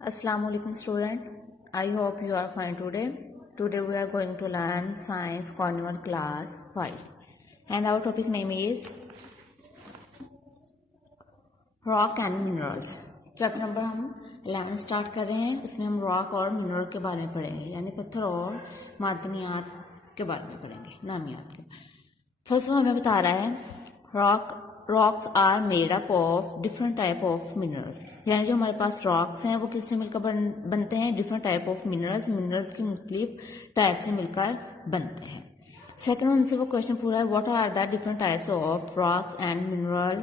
Assalamualaikum student. I hope you are fine today. Today we are going to learn science convert class 5 and our topic name is rock and minerals. Chapter number हम 11 start कर रहे हैं. उसमें हम rock और mineral के बारे में पढ़ेंगे, यानी पत्थर और मादनियात के बारे में पढ़ेंगे, नामियात के. फर्स्ट हमें बता रहा है rocks are made up of different type of minerals, यानी जो हमारे पास रॉक्स हैं वो किससे मिलकर बनते हैं? डिफरेंट टाइप ऑफ मिनरल्स की मुख्तलिफ टाइप से मिलकर बनते हैं. सेकंड हमसे वो क्वेश्चन पूरा है, what are the different types of rocks and mineral,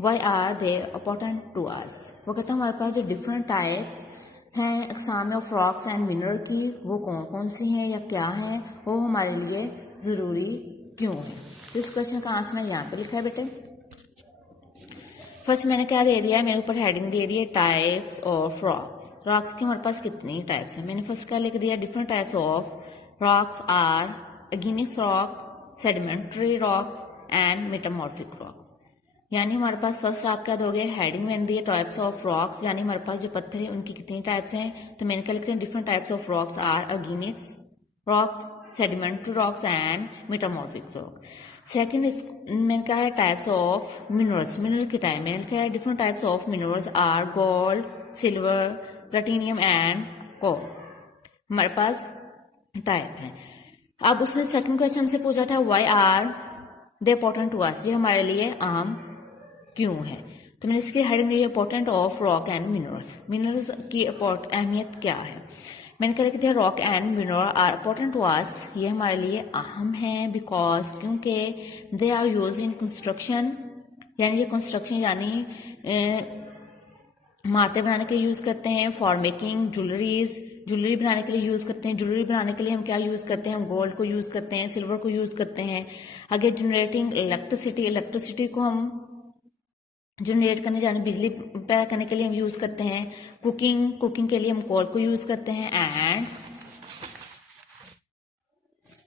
why are they important to us. वो कहते हैं हमारे पास जो डिफरेंट टाइप्स हैं अक़साम ऑफ रॉक्स एंड मिनरल की, वो कौन कौन सी हैं या क्या हैं, वो हमारे लिए ज़रूरी क्यों है. तो इस क्वेश्चन का आंसर मैं यहाँ पे लिखा है बेटे. फर्स्ट मैंने क्या दे दिया है, मेरे ऊपर हेडिंग दे दी है टाइप्स ऑफ रॉक्स. रॉक्स की हमारे पास कितनी टाइप्स हैं. मैंने फर्स्ट क्या लिख दिया, different types of rocks are igneous rock, sedimentary rock and metamorphic rock. यानी हमारे पास फर्स्ट आप क्या दोगे, हेडिंग मैंने दी है टाइप्स ऑफ रॉक्स, यानी हमारे पास जो पत्थर है उनकी कितनी टाइप्स हैं. तो मैंने क्या लिखते हैं, different types of rocks are igneous rocks, sedimentary rocks and metamorphic rock. Second में क्या है, टाइप्स ऑफ मिनरल्स. मिनरल के टाइप में क्या है, different types of minerals are gold, silver, platinum and coal. हमारे पास टाइप है. अब उसने सेकंड क्वेश्चन से पूछा था, why are they important to us, ये हमारे लिए अहम क्यों है. तो मैंने इसकी हेडिंग दी, important of rock and minerals. Minerals की अहमियत क्या है. मैंने क्या लिख दिया, rock and mineral are important to us, ये हमारे लिए अहम है बिकॉज क्योंकि they are use in construction, यानी ये कंस्ट्रक्शन यानी इमारतें बनाने के लिए यूज़ करते हैं. फॉर मेकिंग ज्वेलरी बनाने के लिए यूज़ करते हैं. ज्वेलरी बनाने के लिए हम क्या यूज़ करते हैं, गोल्ड को यूज़ करते हैं, सिल्वर को यूज़ करते हैं. आगे जनरेटिंग इलेक्ट्रिसिटी को हम जनरेट करने यानी बिजली पैदा करने के लिए हम यूज़ करते हैं. कुकिंग के लिए हम कोल को यूज़ करते हैं. एंड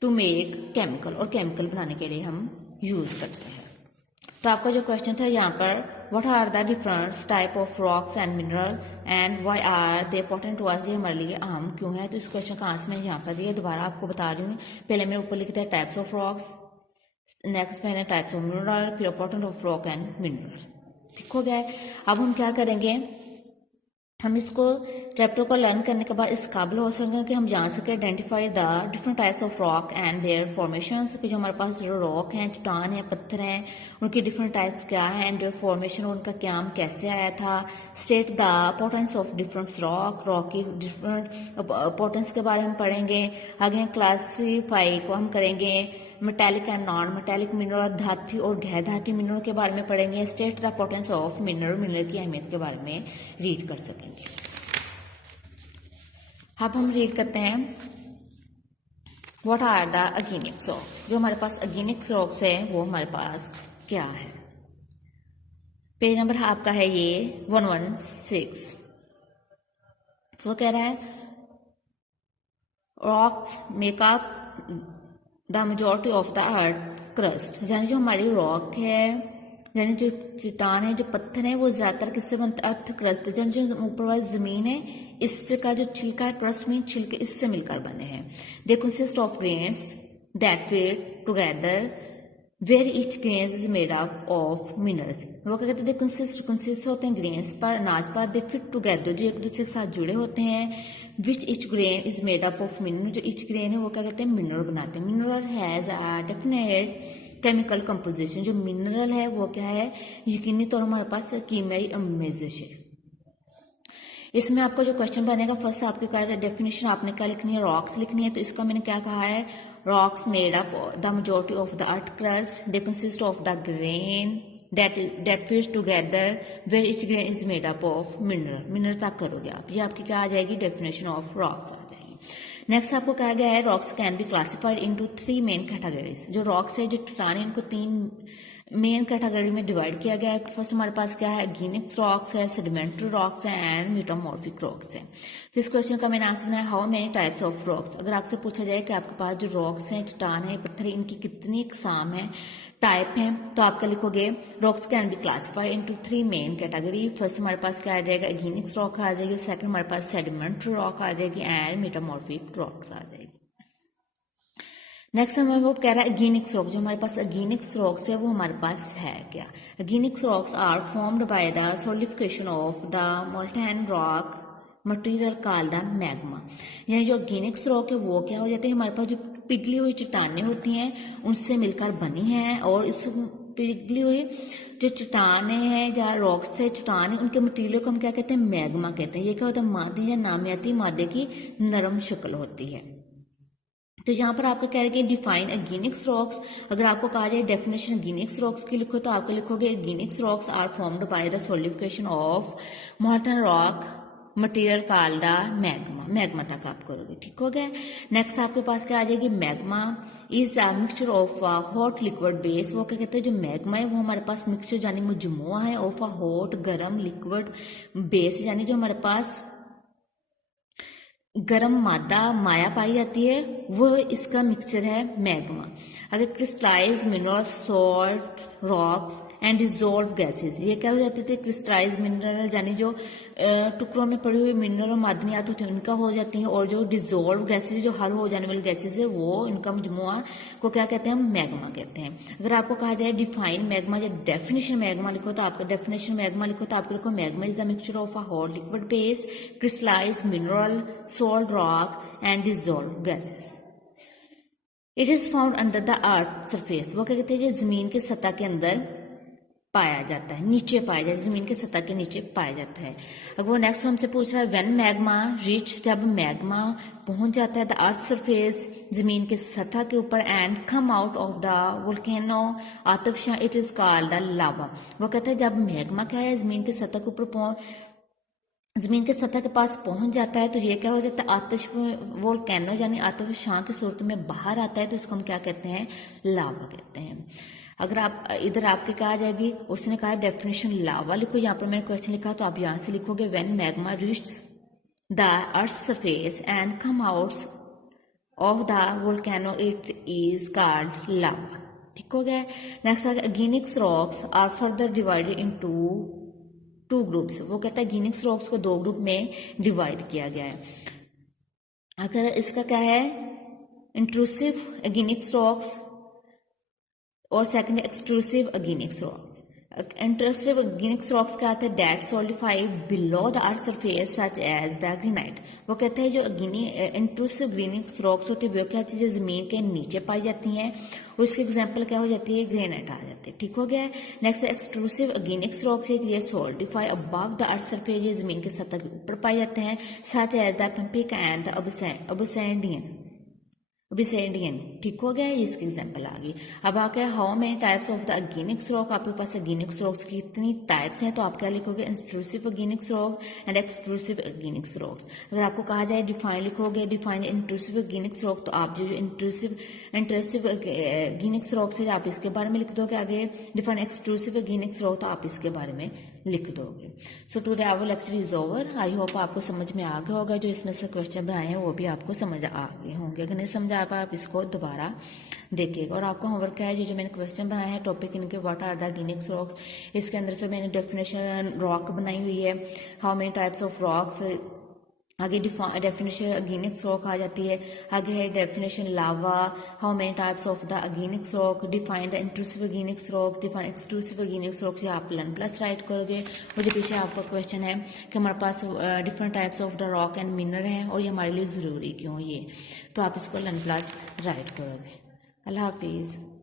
टू मेक केमिकल बनाने के लिए हम यूज़ करते हैं. तो आपका जो क्वेश्चन था यहाँ पर, what are the different type of rocks and mineral and why are they important to us, ये हमारे लिए अहम क्यों है. तो इस क्वेश्चन का आंसर मैंने यहाँ पर दिया, दोबारा आपको बता रही हूँ. पहले मेरे ऊपर लिखता है टाइप्स ऑफ रॉक्स, नेक्स्ट मैंने टाइप्स ऑफ मिनरल, फिर important of rock and mineral. ठीक हो गया है. अब हम क्या करेंगे, हम इसको चैप्टर को लर्न करने के बाद इस काबिल हो सकेंगे कि हम जान सके identify the different types of rock and their formations, कि जो हमारे पास जो रॉक हैं, चट्टान हैं, पत्थर हैं, उनकी डिफरेंट टाइप्स क्या हैं एंड देयर फॉर्मेशन, उनका क्याम कैसे आया था. State the importance of different rock की डिफरेंट इंपॉर्टेंस के बारे में हम पढ़ेंगे. आगे क्लासीफाई को हम करेंगे metallic and non metallic mineral, धातु और गैर धातु मिनरल के बारे में पढ़ेंगे. State the importance of mineral की अहमियत के बारे में रीड कर सकेंगे. अब हम रीड करते हैं, what are the organic rock. जो हमारे पास ऑर्गेनिक रॉक्स है वो हमारे पास क्या है. पेज नंबर आपका है ये 116. वो कह रहा है rocks makeup the majority of the earth crust, यानी जो हमारी रॉक है, यानी जो चट्टान है, जो पत्थर है, वो ज़्यादातर किससे बनता है, अर्थ क्रस्ट, यानी जो ऊपर वाली ज़मीन है इसका जो छिलका है, क्रस्ट में छिलके इससे मिलकर बने हैं. They consist of grains that fit together where each grains is made up of minerals. वो क्या कहते हैं, कंसिस्ट होते हैं ग्रेन्स पर, अनाज पर. दे फिट टुगेदर, जो एक दूसरे के साथ जुड़े होते हैं. Which each grain is made up of mineral, जो ईच ग्रेन है वो क्या कहते हैं, मिनरल बनाते हैं. Mineral has a definite chemical composition, जो मिनरल है वो क्या है, यकीनी तौर हमारे पास कीमियाई अमेजिश है. इसमें आपका जो क्वेश्चन बनेगा, फर्स्ट आपके क्या डेफिनेशन आपने क्या लिखनी है, रॉक्स लिखनी है. तो इसका मैंने क्या कहा है, rocks made up the majority of the earth crust, they consist of the grain that fits together where each grain is made up of mineral तक करोगे आप. ये आपकी क्या आ जाएगी, डेफिनेशन ऑफ रॉक्स आ जाएगी. नेक्स्ट आपको कहा गया है, rocks can be classified into 3 main categories. जो रॉक्स है, जो चट्टान है, इनको 3 मेन कैटेगरी में डिवाइड किया गया है. फर्स्ट हमारे पास क्या है, ऑर्गेनिक रॉक्स है, सेडिमेंट्री रॉक्स है एंड मेटामॉर्फिक रॉक्स है. तो इस क्वेश्चन का मैंने आंसर बनाया, how many types of rocks. अगर आपसे पूछा जाए कि आपके पास जो रॉक्स हैं, चट्टान है, पत्थर है, इनकी कितनी इकसाम है, टाइप हैं तो आपका लिखोगे rocks can be classified into 3 main category. First हमारे पास क्या आ जाएगा, एग्नीनिक्स रॉक आ जाएगी, सेकंड हमारे पास सेडिमेंट्री रॉक आ जाएगी एंड मेटामॉर्फिक रॉक्स आ जाएगी। नेक्स्ट हमें वो कह रहा है एग्नीनिक्स रॉक, जो हमारे पास एग्नीनिक्स रॉक्स है वो हमारे पास है क्या। Igneous rocks are formed by the solidification of the molten rock material called the magma. यानी जो एग्नीनिक्स रॉक है वो क्या हो जाते हैं, हमारे पास जो पिघली हुई चट्टानें होती हैं उनसे मिलकर बनी हैं, और इस पिघली हुई जो चट्टानें हैं या रॉक्स है चट्टान है उनके मटेरियल को हम क्या कहते हैं, मैग्मा कहते हैं। ये क्या होता है, मादे या नामियाती मादे की नरम शक्ल होती है। तो यहाँ पर आपको कह रहे हैं कि डिफाइन एग्नीनिक्स रॉक्स। अगर आपको कहा जाए डेफिनेशन एग्नीनिक्स रॉक्स की लिखो तो आपको लिखोगे igneous rocks are formed by the solidification of molten rock material called the magma. Magma तक आप करोगे, ठीक हो गया। नेक्स्ट आपके पास क्या आ जाएगी, magma is a mixture of hot liquid base. वो क्या कहते हैं, जो मैग्मा है वो हमारे पास मिक्सचर यानी मजमुआ है ऑफ अ हॉट गर्म लिक्विड बेस, यानी जो हमारे पास गर्म मादा माया पाई जाती है वो इसका मिक्सचर है मैग्मा। अगर crystallize mineral salt rocks and dissolve gases, ये क्या हो जाते थे, क्रिस्टलाइज मिनरल यानी जो टुकड़ों में पड़ी हुई मिनरल और मादनियात होती हैं उनका हो जाती हैं, और जो डिजोल्व गैसेज जो हल हो जाने वाली गैसेज है वो इनका मजमुआ को क्या कहते हैं, हम मैग्मा कहते हैं। अगर आपको कहा जाए डिफाइन मैग्मा या डेफिनेशन मैग्मा लिखो तो आपका डेफिनेशन मैग्मा लिखो तो आपको लिखो magma is the mixture of a hot liquid base crystallize mineral salt rock and dissolve gases. It is found under the earth surface. वो क्या कहते हैं, जमीन के सतह के अंदर पाया जाता है, नीचे पाया जाता है, जमीन के सतह के नीचे पाया जाता है। अगर वो नेक्स्ट हमसे पूछ रहा है व्हेन मैग्मा रीच, जब मैग्मा पहुंच जाता है द अर्थ सरफेस जमीन के सतह के ऊपर and come out of the volcano आतिशबाजी, it is called the lava. वो कहता है जब मैग्मा क्या है जमीन के सतह के ऊपर जमीन के सतह के पास पहुंच जाता है तो ये क्या हो जाता है, आतिश वोल्केनो यानी आतिशबाजी की सूरत में बाहर आता है तो इसको हम क्या कहते हैं, लावा कहते हैं। अगर आप इधर आपके कहा जाएगी, उसने कहा डेफिनेशन लावा लिखो, यहाँ पर मैंने क्वेश्चन लिखा तो आप यहाँ से लिखोगे when magma reach the earth surface and come out of the volcano it is called lava, ठीक हो गया। Next igneous rocks are further divided into 2 groups. वो कहता है एग्नीनिक्स रॉक्स को 2 ग्रुप में डिवाइड किया गया है। अगर इसका क्या है, इंट्रूसिव एग्नीनिक्स रॉक्स और second extrusive igneous rock. Intrusive igneous rocks क्या आते हैं, that solidified below the earth surface such as the granite. वो कहते हैं जो इंट्रूसिव एग्नीनिक्स रॉक्स होती है वो क्या चीज़ें जमीन के नीचे पाई जाती हैं, और इसकी एग्जांपल क्या हो जाती है, ग्रेनाइट आ जाती है, ठीक हो गया। नेक्स्ट एक्सट्रूसिव एग्नीनिक्स रॉक्स है, ये solidify above the earth surface, ये जमीन के सतह के ऊपर पाए जाते हैं, सच एज द पिम्पिक एंड ओबसिडियन, ठीक हो गया, इसकी एग्जांपल आ गई। अब आ गया how many types of the igneous rock. आपके पास एग्नीनिक्स रॉक्स की कितनी टाइप्स हैं तो आप क्या लिखोगे, intrusive igneous rock and exclusive igneous rock. अगर आपको कहा जाए डिफाइन लिखोगे, डिफाइन इंट्रूसिव एग्नीनिक्स रॉक, तो आप जो इंट्रूसिव एग्नीनिक्स रॉक से आप इसके बारे में लिख दोगे। आगे डिफाइन एक्सक्लूसिव एग्नीनिक्स रॉक तो आप इसके बारे में लिख दोगे। So today our lecture is over. I hope आपको समझ में आ गया होगा, जो इसमें से क्वेश्चन बनाए हैं वो भी आपको समझ आ गए होंगे। अगर नहीं समझ आ पाया आप इसको दोबारा देखिएगा। और आपका होमवर्क क्या है, जो मैंने क्वेश्चन बनाए हैं टॉपिक इनके what are the igneous rocks, इसके अंदर से मैंने डेफिनेशन रॉक बनाई हुई है, how many types of rocks, आगे डेफिनेशन एग्नीनिक्स रॉक आ जाती है, आगे है definition lava, how many types of the igneous rock, define the intrusive igneous rock, define exclusive igneous rock. ये आप लर्न प्लस राइट करोगे। मुझे पीछे आपका क्वेश्चन है कि हमारे पास different types of the rock and mineral हैं और ये हमारे लिए ज़रूरी क्यों, ये तो आप इसको लर्न प्लस राइट करोगे। अल्लाह हाफिज़।